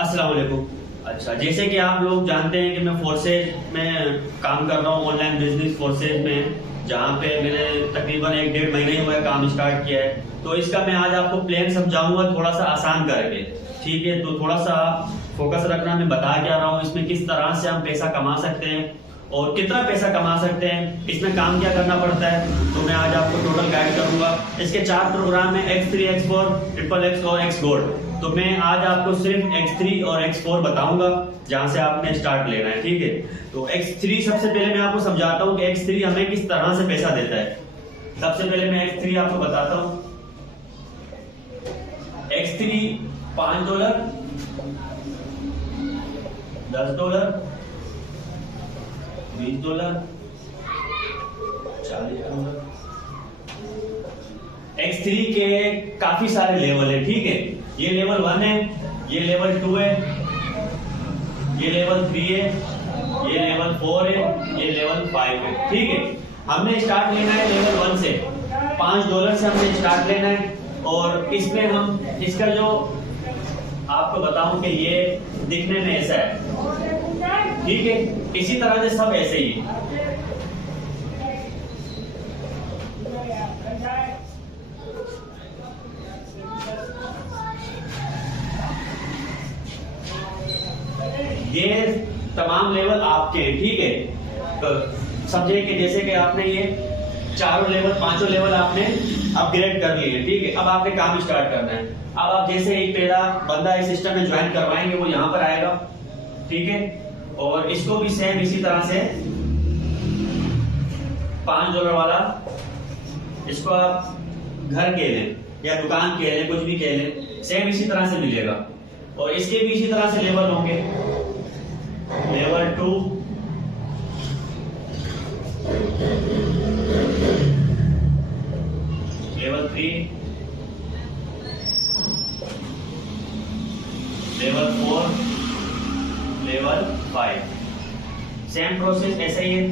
अस्सलाम वालेकुम। अच्छा, जैसे कि आप लोग जानते हैं कि मैं फोर्सेज में काम कर रहा हूँ, ऑनलाइन बिजनेस फोर्सेज में, जहाँ पे मैंने तकरीबन 1-1.5 महीने हुए काम स्टार्ट किया है। तो इसका मैं आज आपको प्लान समझाऊंगा थोड़ा सा आसान करके, ठीक है। तो थोड़ा सा फोकस रखना, मैं बता क्या रहा हूँ इसमें किस तरह से हम पैसा कमा सकते हैं और कितना पैसा कमा सकते हैं, इसमें काम क्या करना पड़ता है। तो मैं आज आपको टोटल गाइड करूंगा। इसके 4 प्रोग्राम है, X3, X4, XXX और X गोल्ड। तो मैं आज आपको सिर्फ X3 और X4 बताऊंगा, जहां से आपने स्टार्ट लेना है, ठीक है। तो X3 सबसे पहले मैं आपको समझाता हूँ कि X3 हमें किस तरह से पैसा देता है। सबसे पहले मैं X3 आपको बताता हूँ। X3 $5, $10, $20, $40। X3 के काफी सारे लेवल है, ठीक है। ये लेवल 1 है, ये लेवल 2 है, ये लेवल 3 है, ये लेवल 4 है, ये लेवल 5 है, ठीक है। हमने स्टार्ट लेना है लेवल 1 से, $5 से हमने स्टार्ट लेना है। और इसमें हम इसका जो आपको बताऊं कि ये दिखने में ऐसा है, ठीक है। इसी तरह से सब ऐसे ही है। ये तमाम लेवल आपके हैं, ठीक है। तो समझे कि जैसे कि आपने ये पांचों लेवल आपने अपग्रेड कर लिए, ठीक है। अब आपने काम स्टार्ट करना है। अब आप जैसे एक पहला बंदा इस सिस्टम में ज्वाइन करवाएंगे, वो यहाँ पर आएगा, ठीक है। और इसको भी सेम इसी तरह से $5 वाला, इसको आप घर के लें या दुकान के लें, कुछ भी के लें, सेम इसी तरह से मिलेगा। और इसके भी इसी तरह से लेवल होंगे, level 2, level 3, level 4, level 5। Same process ऐसे ही है।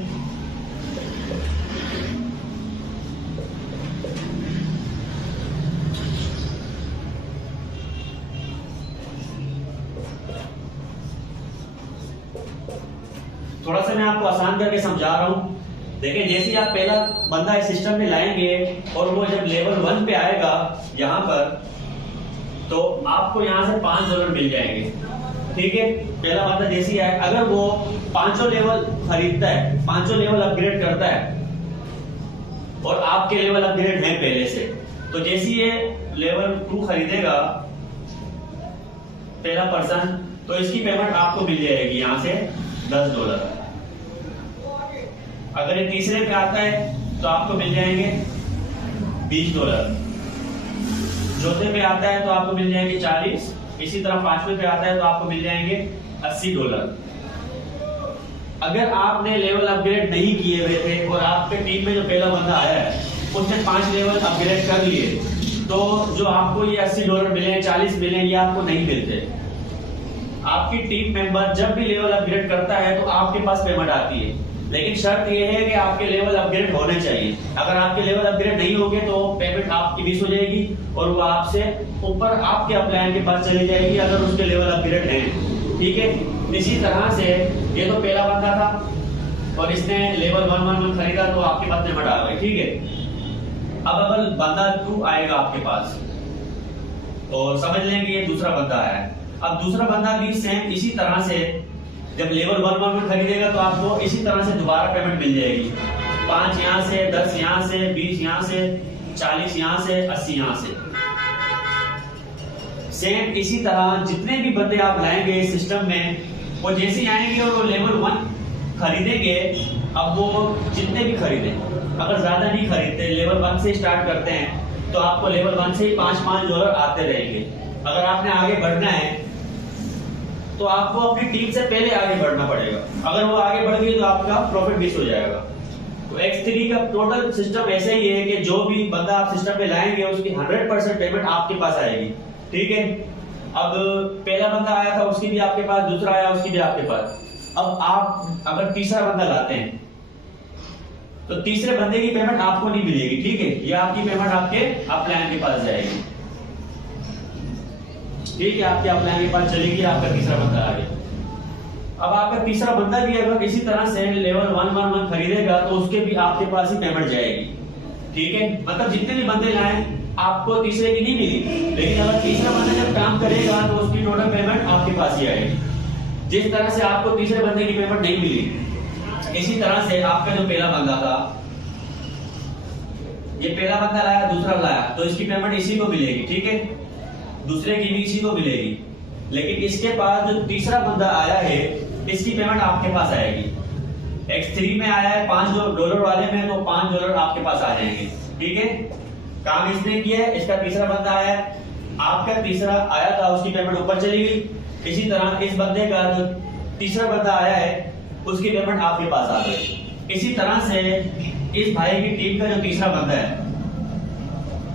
थोड़ा सा मैं आपको आसान करके समझा रहा हूं। देखिए, जैसे ही आप पहला बंदा इस सिस्टम में लाएंगे और वो जब लेवल 1 पे आएगा यहाँ पर, तो आपको यहाँ से $5 मिल जाएंगे, ठीक है। पहला बंदा जैसे ही आए, अगर वो 5 लेवल खरीदता है, 5 लेवल अपग्रेड करता है और आपके लेवल अपग्रेड है पहले से, तो जैसे ये लेवल 2 खरीदेगा पहला पर्सन, तो इसकी पेमेंट आपको मिल जाएगी यहाँ से $10। अगर ये तीसरे पे आता है तो आपको मिल जाएंगे $20। चौथे पे आता है तो आपको मिल जाएंगे 40। इसी तरह 5वें पे आता है तो आपको मिल जाएंगे $80। अगर आपने लेवल अपग्रेड नहीं किए हुए थे और आपके टीम में जो पहला बंदा आया है उसने 5 लेवल अपग्रेड कर लिए, तो जो आपको ये $80 मिले, 40 मिले, ये आपको नहीं मिलते। आपकी टीम मेंबर जब भी लेवल अपग्रेड करता है तो आपके पास पेमेंट आती है, लेकिन शर्त यह है कि आपके लेवल अपग्रेड होने चाहिए। अगर आपके लेवल अपग्रेड नहीं होंगे तो पेमेंट आपकी मिस हो जाएगी और वो आपसे ऊपर आपके अपलाइन के पास चली जाएगी, अगर उसके लेवल अपग्रेड है, ठीक है। इसी तरह से ये तो पहला बंदा था और इसने लेवल 1 खरीदा तो आपके पास पेमेंट आ गई, ठीक है। अब अगर बंदा 2 आएगा आपके पास और समझ लेंगे ये दूसरा बंदा आया है। अब दूसरा बंदा भी सेम इसी तरह से जब लेवल 1 में खरीदेगा तो आपको इसी तरह से दोबारा पेमेंट मिल जाएगी। 5 यहाँ से, 10 यहाँ से, 20 यहाँ से, 40 यहाँ से, 80 यहाँ से। सेम इसी तरह जितने भी बंदे आप लाएंगे इस सिस्टम में, वो जैसे ही आएंगे और वो लेवल 1 खरीदेंगे, अब वो जितने भी खरीदे, अगर ज्यादा नहीं खरीदते, लेवल 1 से स्टार्ट करते हैं, तो आपको लेवल 1 से ही $5 आते रहेंगे। अगर आपने आगे बढ़ना है तो आपको अपनी टीम से पहले आगे बढ़ना पड़ेगा। अगर वो आगे बढ़ गई तो आपका प्रॉफिट मिस हो जाएगा। तो X3 का टोटल सिस्टम ऐसे ही है कि जो भी बंदा आप सिस्टम में लाएंगे उसकी 100% पेमेंट आपके पास आएगी, ठीक है। अब पहला बंदा आया था उसकी भी आपके पास, दूसरा आया उसकी भी आपके पास। अब आप अगर तीसरा बंदा लाते हैं तो तीसरे बंदे की पेमेंट आपको नहीं मिलेगी, ठीक है। ये आपकी पेमेंट आपके अपलाइन के पास जाएगी। ठीक है, आपके अपलाइन के पास चलेगी, आपका तीसरा बंदा आ गया। अब आपका तीसरा बंदा भी अगर इसी तरह से लेवल 111 खरीदेगा तो उसके भी आपके पास ही पेमेंट जाएगी। ठीक है, मतलब जितने भी बंदे लाए आपको तीसरे की नहीं मिली, लेकिन अगर तीसरा बंदा जब काम करेगा तो उसकी टोटल पेमेंट आपके पास ही आएगी। जिस तरह से आपको तीसरे बंदे की पेमेंट नहीं मिली, इसी तरह से आपका जो पहला बंदा था, ये पहला बंदा लाया, दूसरा लाया, तो इसकी पेमेंट इसी को मिलेगी। ठीक है, दूसरे की भी इसी को मिलेगी। लेकिन इसके पास जो तीसरा बंदा आया है, इसकी पेमेंट आपके पास आएगी। X3 में आया है $5 वाले में, तो $5 आपके पास आ जाएंगे। ठीक है, काम इसने किया है, इसका तीसरा बंदा आया है, आपका तीसरा आया था, उसकी पेमेंट ऊपर चली गई। इसी तरह इस बंदे का जो तीसरा बंदा आया है, उसकी पेमेंट आपके पास आ गई। इसी तरह से इस भाई की टीम का जो तीसरा बंदा है,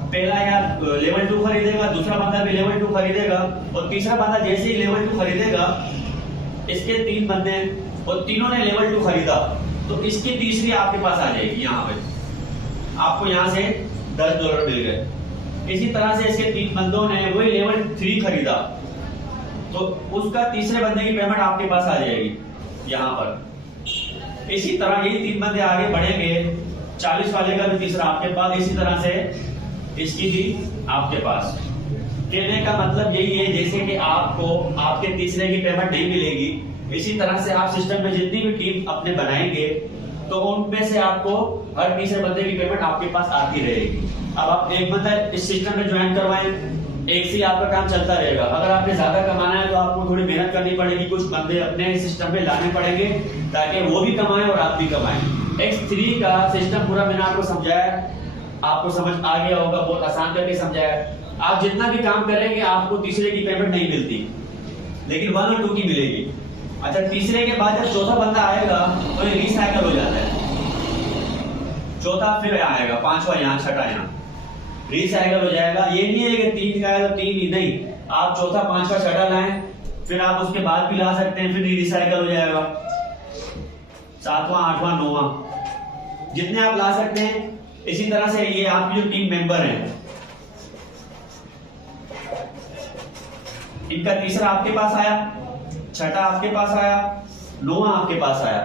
पहला यार लेवल 2 खरीदेगा, दूसरा बंदा भी लेवल 2 खरीदेगा, और तीसरा बंदा जैसे ही लेवल 2 खरीदेगा, इसके 3 बंदे और तीनों ने लेवल 2 खरीदा, तो इसकी तीसरी आपके पास आ जाएगी। यहाँ पे आपको यहाँ से $10 मिल गए। इसी तरह से इसके 3 बंदों ने वही लेवल 3 खरीदा, तो उसका तीसरे बंदे की पेमेंट आपके पास आ जाएगी यहाँ पर। इसी तरह ये 3 बंदे आगे बढ़ेंगे, 40 वाले का भी तीसरा आपके पास, इसी तरह से इसकी भी आपके पास। कहने का मतलब यही है, जैसे कि आपको आपके तीसरे की पेमेंट नहीं मिलेगी, इसी तरह से आप सिस्टम में जितनी भी टीम अपने बनाएंगे, तो उनमें से आपको हर तीसरे बंदे की पेमेंट आपके पास आती रहेगी। अब आप एक बंदा इस सिस्टम में ज्वाइन करवाएं, एक से आपका काम चलता रहेगा। अगर आपने ज्यादा कमाना है तो आपको थोड़ी मेहनत करनी पड़ेगी, कुछ बंदे अपने सिस्टम में लाने पड़ेंगे ताकि वो भी कमाएं और आप भी कमाएं। X3 का सिस्टम पूरा मैंने आपको समझाया, आपको समझ आ गया होगा, बहुत आसान करके समझाया। आप जितना भी काम करेंगे आपको तीसरे की पेमेंट नहीं मिलती, लेकिन 1 और 2 की मिलेगी। अच्छा, तीसरे के बाद जब चौथा बंदा आएगा तो ये रिसाइकल हो जाता है, चौथा फिर आएगा, 5वां यहाँ, 6ठा यहाँ, रिसाइकल हो जाएगा। ये नहीं है कि 3 का है तो 3 ही, नहीं, आप चौथा, 5वां, 6ठा लाएं, फिर आप उसके बाद भी ला सकते हैं, फिर रिसाइकल हो जाएगा। 7वां, 8वां, 9वां, जितने आप ला सकते हैं। इसी तरह से ये आपकी जो टीम मेंबर हैं, इनका तीसरा आपके पास आया, 6ठा आपके पास आया, 9वां आपके पास आया।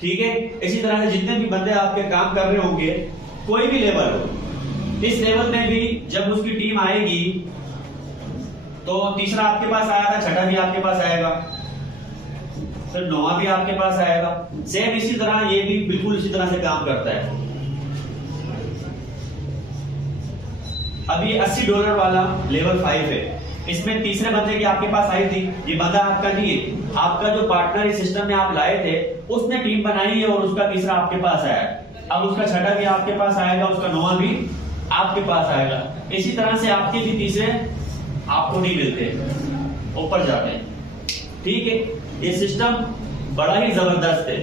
ठीक है, इसी तरह से जितने भी बंदे आपके काम कर रहे होंगे, कोई भी लेवल हो, इस लेवल में भी जब उसकी टीम आएगी तो तीसरा आपके पास आया था, 6ठा भी आपके पास आएगा, फिर 9वां भी आपके पास आएगा। सेम इसी तरह ये भी बिल्कुल इसी तरह से काम करता है। अभी $80 वाला लेवल 5 है, इसमें तीसरे बंदे की आपके पास आई थी, ये बंदा आपका नहीं है, आपका जो पार्टनर इस सिस्टम में आप लाए थे, उसने टीम बनाई है और उसका तीसरा आपके पास आया। अब उसका 6ठा भी आपके पास आएगा, उसका 9वां भी आपके पास आएगा। इसी तरह से आपके भी तीसरे आपको नहीं मिलते, ऊपर जाते हैं। ठीक है, ये सिस्टम बड़ा ही जबरदस्त है,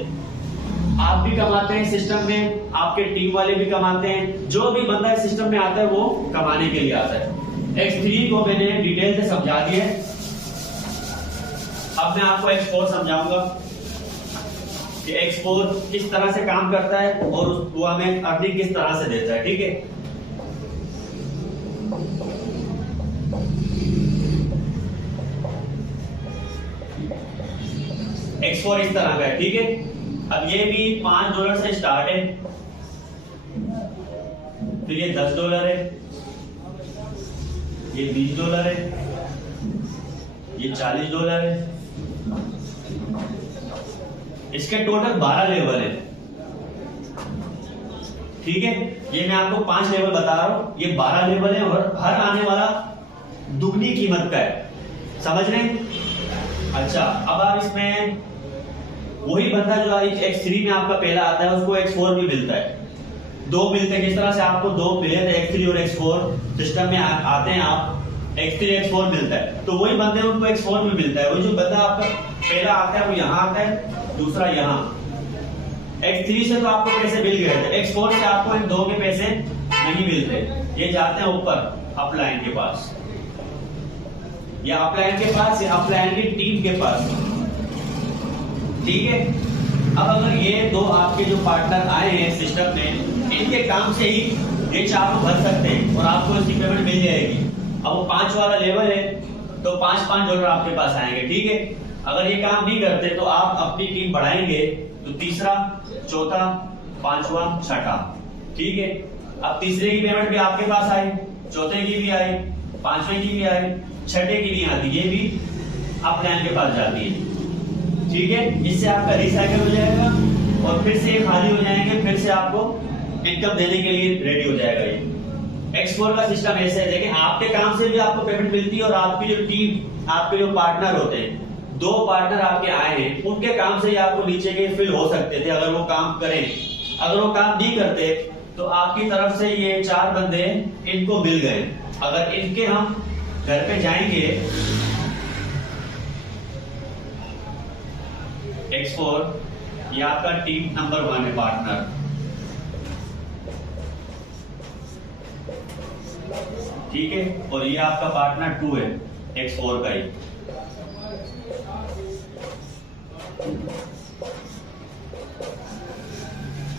आप भी कमाते हैं सिस्टम में, आपके टीम वाले भी कमाते हैं, जो भी बंदा इस सिस्टम में आता है वो कमाने के लिए आता है। X3 को मैंने डिटेल से समझा दिया है, अब मैं आपको X4 समझाऊंगा कि X4 किस तरह से काम करता है और वो हमें अर्निंग किस तरह से देता है। ठीक है, X4 इस तरह का है। ठीक है, अब ये भी $5 से स्टार्ट है, फिर ये $10 है, ये $20 है, ये $40 है। इसके टोटल 12 लेवल है। ठीक है, ये मैं आपको 5 लेवल बता रहा हूं, ये 12 लेवल है और हर आने वाला दुगनी कीमत का है, समझ रहे हैं? अच्छा, अब आप इसमें वही बंदा जो X3 में आपका पहला आता है उसको X4 भी मिलता है, 2 मिलते हैं। जिस तरह से आपको 2 मिले थे X3 और X4 सिस्टम में आते हैं आप, X3 X4 मिलता है, तो वही बंदे उनको X4 भी मिलता है। वही जो बंदा आपका पहला आता है वो यहाँ आता है, दूसरा यहाँ। X3 से तो आपको पैसे मिल गए थे, X4 से आपको इन 2 के पैसे नहीं मिलते, ये जाते हैं ऊपर अपलाइन के पास, या अपलाइन के पास या अपलाइन की टीम के पास। ठीक है, अब अगर ये 2 आपके जो पार्टनर आए हैं सिस्टम में, इनके काम से ही ये चारों भर सकते हैं और आपको इसकी पेमेंट मिल जाएगी। अब वो 5 वाला लेवल है, तो $5-5 आपके पास आएंगे। ठीक है, अगर ये काम नहीं करते तो आप अपनी टीम बढ़ाएंगे तो तीसरा, चौथा, पांचवा, छठा। ठीक है, अब तीसरे की पेमेंट भी आपके पास आई, चौथे की भी आई, पांचवें की भी आई, छठे की भी आती, ये भी आप प्लान के पास जाती है। ठीक है, इससे आपका रिसाइकल हो जाएगा और फिर से खाली हो जाएंगे, फिर से आपको इनकम देने के लिए रेडी हो जाएगा। ये X4 का सिस्टम ऐसे है, लेकिन आपके काम से भी आपको पेमेंट मिलती है और आपकी जो टीम, आपके जो पार्टनर होते हैं, 2 पार्टनर आपके आए हैं, उनके काम से ही आपको नीचे के फिल हो सकते थे अगर वो काम करें। अगर वो काम नहीं करते तो आपकी तरफ से ये 4 बंदे इनको मिल गए। अगर इनके हम घर पे जाएंगे, X4 ये आपका टीम नंबर 1 है, पार्टनर। ठीक है, और ये आपका पार्टनर 2 है, X4 का ही।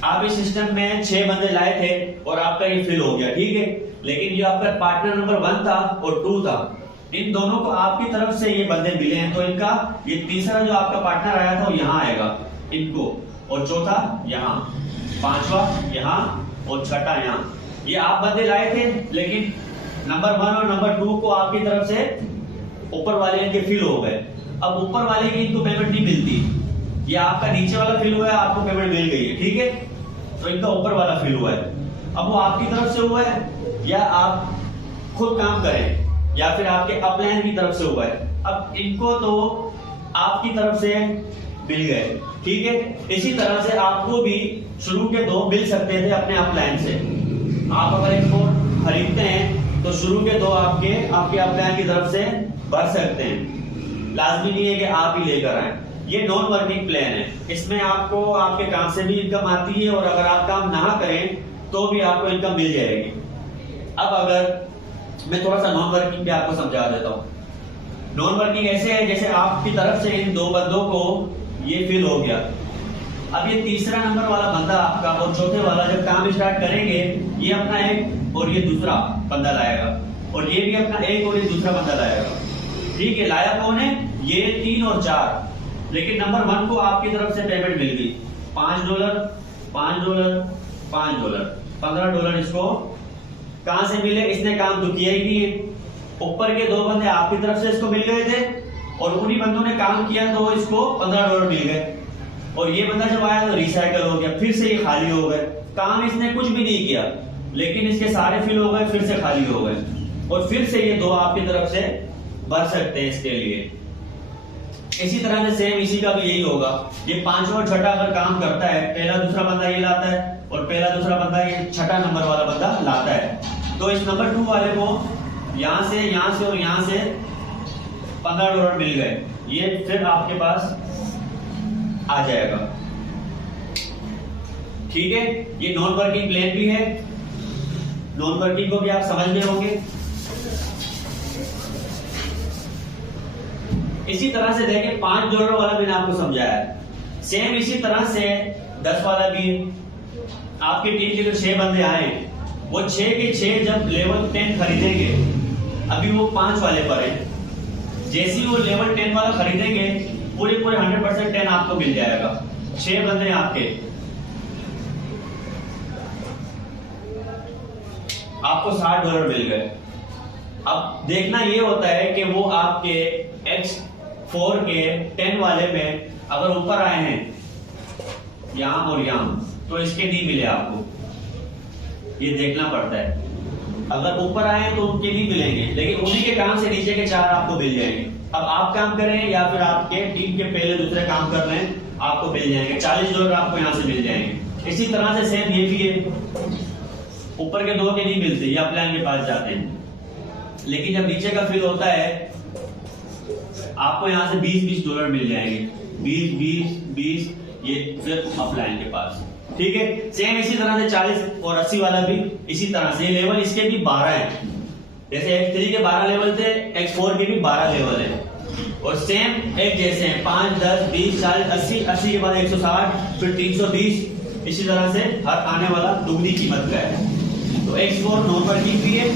आप इस सिस्टम में 6 बंदे लाए थे और आपका ये फिल हो गया। ठीक है, लेकिन जो आपका पार्टनर नंबर 1 था और 2 था, इन दोनों को आपकी तरफ से ये बंदे मिले हैं, तो इनका ये तीसरा जो आपका पार्टनर आया था वो यहाँ आएगा इनको, और चौथा यहाँ, पांचवा यहाँ और छठा यहाँ। ये आप बंदे लाए थे, लेकिन नंबर 1 और नंबर 2 को आपकी तरफ से ऊपर वाले इनके फिल हो गए। अब ऊपर वाले की इनको पेमेंट नहीं मिलती, ये आपका नीचे वाला फिल हुआ है, आपको पेमेंट मिल गई है। ठीक है, तो इनका ऊपर वाला फिल हुआ है। अब वो आपकी तरफ से हुआ है या आप खुद काम करें या फिर आपके अपलाइन की तरफ से हुआ है। अब इनको तो आपकी तरफ से मिल गए। ठीक है, इसी तरह से आपको भी शुरू के 2 मिल सकते थे अपने अपलाइन से। आप अगर इनको खरीदते हैं तो शुरू के 2 आपके अपलाइन की तरफ से भर सकते हैं। लाजमी नहीं है कि आप ही लेकर आए। ये नॉन वर्किंग प्लान है, इसमें आपको आपके काम से भी इनकम आती है और अगर आप काम ना करें तो भी आपको इनकम मिल जाएगी। अब अगर मैं थोड़ा सा नॉन वर्किंग भी आपको समझा देता हूँ। नॉन वर्किंग ऐसे है जैसे आपकी तरफ से इन 2 बंदों को ये फिल हो गया। अब ये तीसरा नंबर वाला बंदा आपका और चौथे वाला जब काम स्टार्ट करेंगे, ये अपना एक और ये दूसरा बंदा लाएगा और ये भी अपना एक और ये दूसरा बंदा लाएगा। ठीक है, लाया कौन है? ये 3 और 4। लेकिन नंबर 1 को आपकी तरफ से पेमेंट मिल गई $5, $5, $5, $15 इसको कहां से मिले? इसने काम तो किया ही नहीं है। ऊपर के 2 बंदे आपकी तरफ से इसको मिल गए थे और उन्हीं बंदों ने काम किया तो इसको $15 मिल गए। और ये बंदा जब आया तो रिसाइकल हो गया, फिर से ये खाली हो गए। काम इसने कुछ भी नहीं किया, लेकिन इसके सारे फिल हो गए, फिर से खाली हो गए और फिर से ये 2 आपकी तरफ से भर सकते हैं इसके लिए। इसी तरह से सेम इसी का भी यही होगा। ये 5वां और छठा अगर काम करता है, पहला दूसरा बंदा ये लाता है और पहला दूसरा बंदा ये छठा नंबर वाला बंदा लाता है, तो इस नंबर 2 वाले को यहां से और यहां से $15 मिल गए। ये फिर आपके पास आ जाएगा। ठीक है, ये नॉन वर्किंग प्लान भी है। नॉन वर्किंग को भी आप समझ में होंगे। इसी तरह से देखिए $5 वाला मैंने आपको समझाया है। सेम इसी तरह से 10 वाला भी है। आपकी टीम के जो 6 बंदे आए, वो 6 के 6 जब लेवल 10 खरीदेंगे, अभी वो 5 वाले पर है, जैसे ही वो लेवल 10 वाला खरीदेंगे पूरे 100% 10 आपको मिल जाएगा। 6 बंदे आपके, आपको $60 मिल गए। अब देखना ये होता है कि वो आपके X4 के 10 वाले में अगर ऊपर आए हैं यहां और यहां, तो इसके नहीं मिले आपको, ये देखना पड़ता है। अगर ऊपर आए तो उनके नहीं मिलेंगे, लेकिन उन्हीं के काम से नीचे के 4 आपको मिल जाएंगे। अब आप काम करें या फिर आपके टीम के पहले दूसरे काम कर रहे हैं, आपको मिल जाएंगे $40 आपको यहां से मिल जाएंगे। इसी तरह से सेम ये भी है, ऊपर के 2 के नहीं मिलते, ये अपलाइन के पास जाते हैं, लेकिन जब नीचे का फिल होता है आपको यहां से $20 मिल जाएंगे। 20 ये फिर अपलाइन के पास। ठीक है, सेम इसी तरह से 40 और 80 वाला भी इसी तरह से। लेवल इसके भी 12 है, जैसे X3 के 12 लेवल थे, X4 के भी 12 लेवल है और सेम एक जैसे हैं। 5, 10, 20, 40, 80 के बाद 160, फिर 320। इसी तरह से हर आने वाला दुगनी कीमत का है। तो X4 नॉन वर्किंग भी है,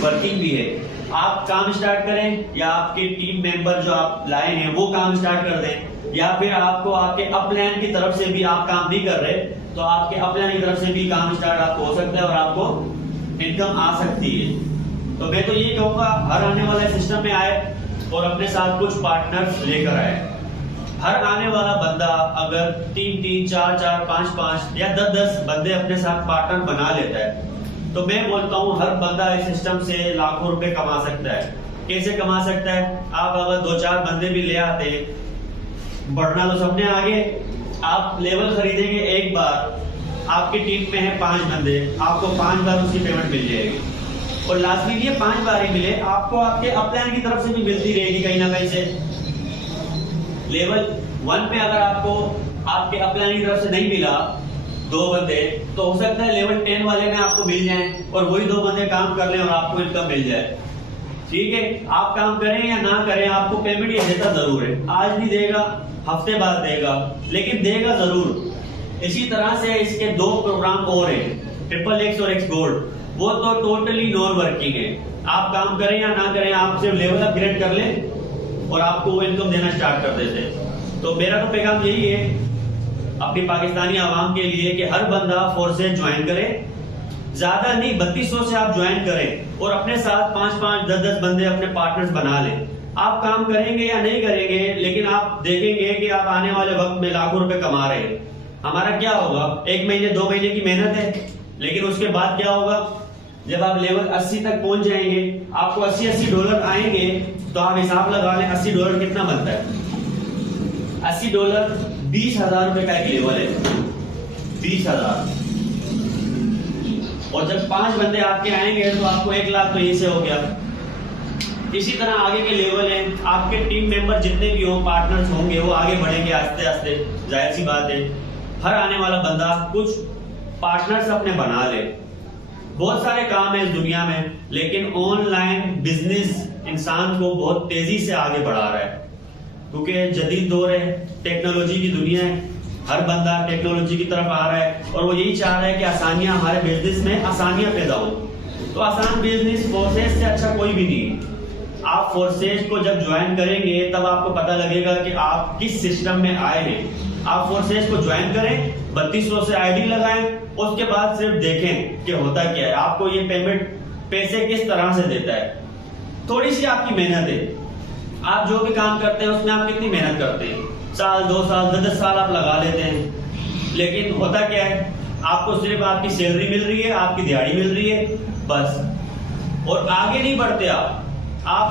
वर्किंग भी है। आप काम स्टार्ट करें या आपके टीम मेंबर जो आप लाए हैं वो काम स्टार्ट कर दें, या फिर आपको आपके अपलाइन की तरफ से भी आप काम नहीं कर रहे तो आपके अपलाइन की तरफ से भी काम स्टार्ट आपको हो सकता है और आपको इनकम आ सकती है। तो मैं तो ये कहूंगा हर आने वाले सिस्टम में आए और अपने साथ कुछ पार्टनर्स लेकर आए। हर आने वाला बंदा अगर 3-3, 4-4, 5-5 या 10-10 बंदे अपने साथ पार्टनर बना लेता है तो मैं बोलता हूँ हर बंदा इस सिस्टम से लाखों रुपए कमा सकता है। कैसे कमा सकता है? आप अगर 2-4 बंदे भी ले आते, बढ़ना तो सबने आगे, आप लेवल खरीदेंगे एक बार, आपकी टीम में है 5 बंदे, आपको 5 बार उसकी पेमेंट मिल जाएगी और लास्ट में ये 5 बार ही मिले, आपको आपके अपलाइन की तरफ से भी मिलती रहेगी कहीं ना कहीं से। लेवल 1 पे अगर आपको आपके अपलाइन की तरफ से नहीं मिला 2 बंदे, तो हो सकता है लेवल 10 वाले में आपको मिल जाएं और वही 2 बंदे काम कर लें और आपको इनकम मिल जाए। ठीक है, आप काम करें या ना करें, आपको पेमेंट ये देता जरूर है। आज नहीं देगा, हफ्ते बाद देगा, लेकिन देगा जरूर। इसी तरह से इसके 2 प्रोग्राम और हैं, XXX और X गोल्ड, वो तो टोटली नॉन वर्किंग है। आप काम करें या ना करें, आप सिर्फ लेवल अपग्रेड कर लें और आपको वो इनकम देना स्टार्ट कर देते। तो मेरा तो पैगाम यही है अपनी पाकिस्तानी आवाम के लिए कि हर बंदा फोर्सेज ज्वाइन करे, ज्यादा नहीं 3200 से आप ज्वाइन करें और अपने साथ 5-5, 10-10 बंदे अपने पार्टनर्स बना लें। आप काम करेंगे या नहीं करेंगे, लेकिन आप देखेंगे कि आप आने वाले वक्त में लाखों रुपए कमा रहे हैं। हमारा क्या होगा, 1 महीने 2 महीने की मेहनत है, लेकिन उसके बाद क्या होगा, जब आप लेवल 80 तक पहुंच जाएंगे, आपको $80 आएंगे, तो आप हिसाब लगा लें $80 कितना बनता है। $80 20,000 रुपए का एक लेवल है, 20,000। और जब 5 बंदे आपके आएंगे तो आपको 1 लाख तो यहीं से हो गया। इसी तरह आगे के लेवल हैं, आपके टीम मेंबर जितने भी हो, पार्टनर्स होंगे, वो आगे बढ़ेंगे आस्ते आस्ते। जाहिर सी बात है हर आने वाला बंदा कुछ पार्टनर्स अपने बना ले। बहुत सारे काम है इस दुनिया में, लेकिन ऑनलाइन बिजनेस इंसान को बहुत तेजी से आगे बढ़ा रहा है, क्योंकि जदीद दौर है, टेक्नोलॉजी की दुनिया है, हर बंदा टेक्नोलॉजी की तरफ आ रहा है और वो यही चाह रहा है कि आसानियां हमारे बिजनेस में आसानियां पैदा हो। तो आसान बिजनेस फोर्सेज से अच्छा कोई भी नहीं है। आप फोर्सेज को जब ज्वाइन करेंगे तब आपको पता लगेगा कि आप किस सिस्टम में आए हैं। आप फोर्सेज को ज्वाइन करें, 3200 से आईडी लगाएं, उसके बाद सिर्फ देखें कि होता क्या है, आपको ये पेमेंट पैसे किस तरह से देता है। थोड़ी सी आपकी मेहनत है, आप जो भी काम करते हैं उसमें आप कितनी मेहनत करते हैं, 1 साल 2 साल 10 साल आप लगा लेते हैं, लेकिन होता क्या है, आपको सिर्फ आपकी सैलरी मिल रही है, आपकी दिहाड़ी मिल रही है, बस। और आगे नहीं बढ़ते आप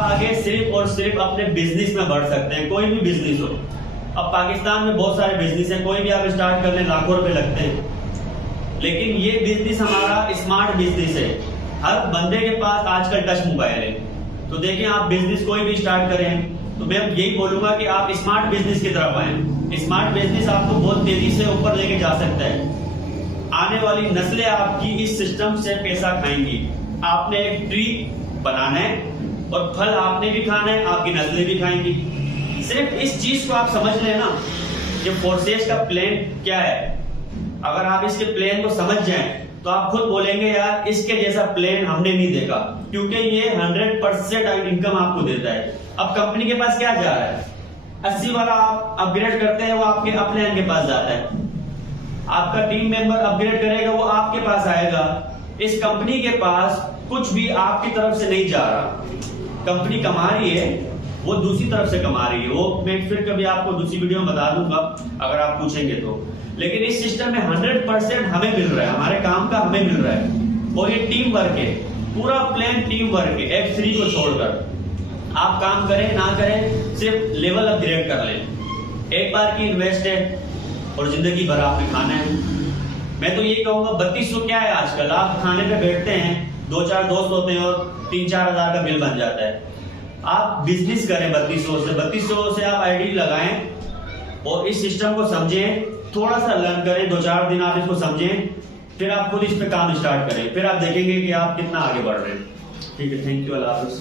आगे सिर्फ और सिर्फ अपने बिजनेस में बढ़ सकते हैं, कोई भी बिजनेस हो। अब पाकिस्तान में बहुत सारे बिजनेस हैं, कोई भी आप स्टार्ट करने लाखों रुपए लगते हैं, लेकिन ये बिजनेस हमारा स्मार्ट बिजनेस है। हर बंदे के पास आजकल टच मोबाइल है, तो देखें आप बिजनेस कोई भी स्टार्ट करें तो मैं यही बोलूंगा कि आप स्मार्ट बिजनेस की तरफ आए। स्मार्ट बिजनेस आपको बहुत तेजी से ऊपर लेके जा सकता है। आने वाली नस्लें आपकी इस सिस्टम से पैसा खाएंगी। आपने एक ट्री बनाना है और फल आपने भी खाना है, आपकी नस्लें भी खाएंगी। सिर्फ इस चीज को आप समझ लें ना कि फोर्सेज का प्लान क्या है। अगर आप इसके प्लान को समझ जाएं तो आप खुद बोलेंगे यार इसके जैसा प्लान हमने नहीं देखा, क्योंकि ये 100% इनकम आपको देता है। अब कंपनी के पास क्या जा रहा है, 80 वाला आप अपग्रेड करते हैं, वो आपके अपलाइन के पास जाता है। आपका टीम मेंबर अपग्रेड करेगा, वो आपके पास आएगा। इस कंपनी के पास कुछ भी आपकी तरफ से नहीं जा रहा। कंपनी कमा रही है, वो दूसरी तरफ से कमा रही है। वो मैं फिर कभी आपको दूसरी वीडियो में बता दूंगा अगर आप पूछेंगे तो। लेकिन इस सिस्टम में 100% हमें मिल रहा है, हमारे काम का हमें मिल रहा है। और ये टीम वर्क है, पूरा प्लान टीम वर्क है, F3 को छोड़कर। आप काम करें ना करें, सिर्फ लेवल अपग्रेड कर लें। एक बार की इन्वेस्ट है और जिंदगी भर आपने खाना है। मैं तो ये कहूंगा 3200 क्या है आजकल, आप खाने पे बैठते हैं, 2-4 दोस्त होते हैं और 3-4 हजार का बिल बन जाता है। आप बिजनेस करें 3200 से आप आईडी लगाएं और इस सिस्टम को समझें, थोड़ा सा लर्न करें, 2-4 दिन आप इसको समझें, फिर आप खुद इस पे काम स्टार्ट करें, फिर आप देखेंगे कि आप कितना आगे बढ़ रहे हैं। ठीक है, थैंक यू, अल्लाह हाफिज़।